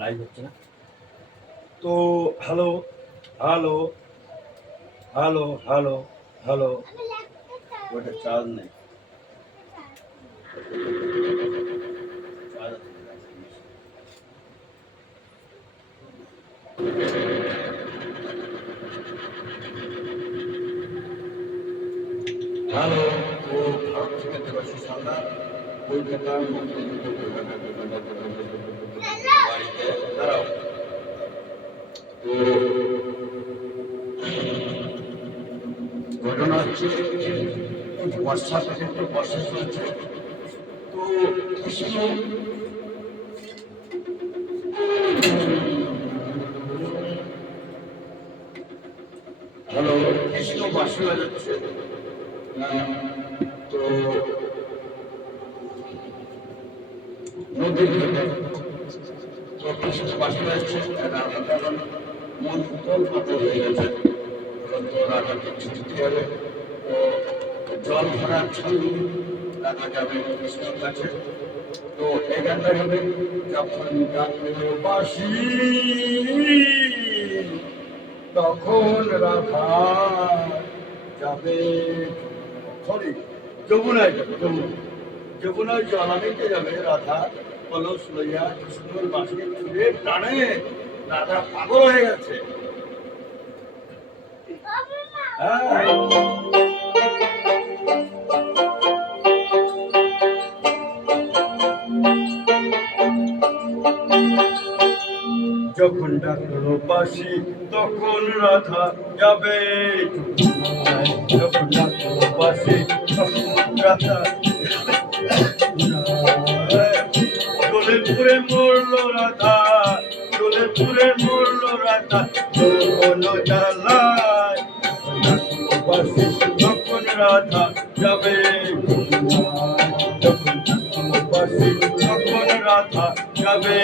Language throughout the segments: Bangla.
লাইভ হচ্ছে না তো। Hello hello hello hello hello, ওটা চার্জ নেই। হ্যালো, ও ভারত থেকে দেবাশিস হালদার, কলকাতা বাড়িতে দাঁড়াও। তো ঘটনা হচ্ছে বর্ষা প্রচন্ড বর্ষা চলছে। তো কৃষ্ণ হ্যালো, কৃষ্ণ বাসি বাজাচ্ছে। তো নদীর ঘাটে তো কৃষ্ণ বাসি বাজাচ্ছে, রাধাটা এখন মন উত্তল পাতল হয়ে গেছে। তো রাধাকে ছুটি হবে, তো জল ভরার ছবি রাখা যাবে কৃষ্ণের কাছে। তো এই গানটা হবে যখন গানগুলো বাসি তখন রাধা যাবে সরি যমুনায় যাবে, যমুনায় জল আনিতে যাবে রাধা কলস লইয়া। কৃষ্ণর বাসি চুলে টানে, রাধা পাগল হয়ে গেছে। যখন ডাকলো বাসি তখন রাধা যাবে, যখন ডাকলো বাসি তখন রাধা দোলে পুরে মরলো রাধা, দোলে পুরে মরলো রাধা যৌবন জ্বালায়। বাসি তখন রাধা যাবে, যখন বাসি তখন রাধা যাবে।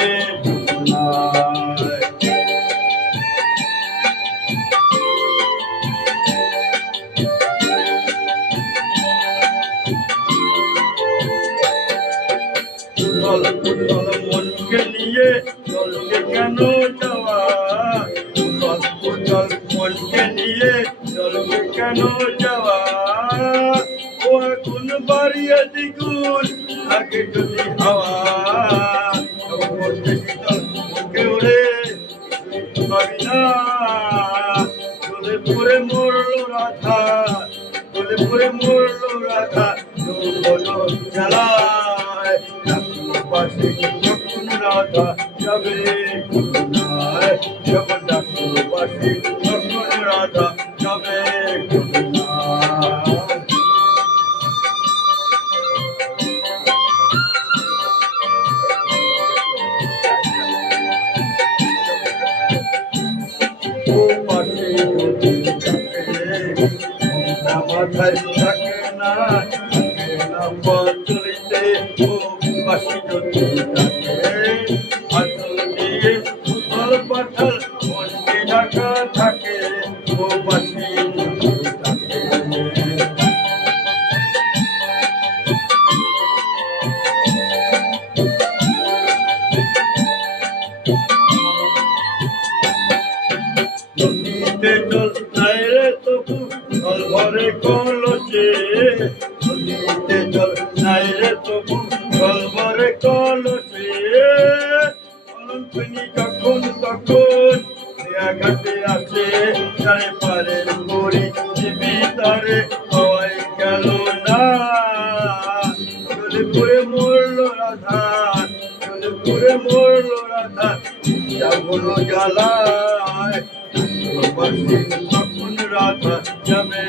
উত্তল মনকে নিয়ে জলকে কেন যাওয়া, উত্তল মনকে নিয়ে জলকে কেন যাওয়া। ও এখন বাড়িয়ে দ্বিগুণ আগে যদি হাওয়া, মুখে ওড়ে পাবি না। দোলে পুরে মরলো রাধা, দোলে পুরে মরলো রাধা যৌবন জ্বালায়। বাসি যখন রাধা যাবে যমুনায়, যখন ডাকলো বাসি তখন রাধা যাবে যমুনায়। ও বাসি যদি ডাকে মাথায় থাকে না, থাকে না চলিতে। ও বাসি যদি ডাকে আচল দিয়ে উথল পাথল মনকে ঢাকা থাকে। ও বাসি যদি ডাকে নদীতে জল নাই রে তবু জল ভরে কলসে, নদীতে জল নাই রে তবু জল ভরে কলসে। কলঙ্কিনী যখন তখন ঘাটে আসে, চারে পারের করি জীবিতারে হওয়াই গেল না। দোলে পুরে মরলো রাধা, দোলে পুরে মরলো রাধা যৌবন জ্বালায়। বাসি তখন রাধা যাবে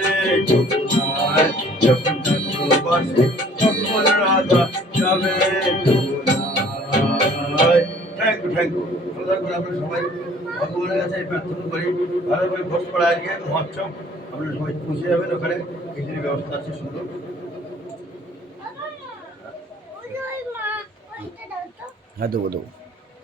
যমুনায়, যখন ডাকলো বাসি তখন রাধা যাবে যমুনায়। Thank you, thank you. ভালো থাকবেন আপনারা সবাই। ভগবানের কাছে প্রার্থনা করি ভালো করে ভোট পড়া আগে মহোৎসব আপনারা সবাই পৌঁছে যাবেন। ওখানে খিচুড়ির ব্যবস্থা আছে সুন্দর। হ্যাঁ দেবো দেবো।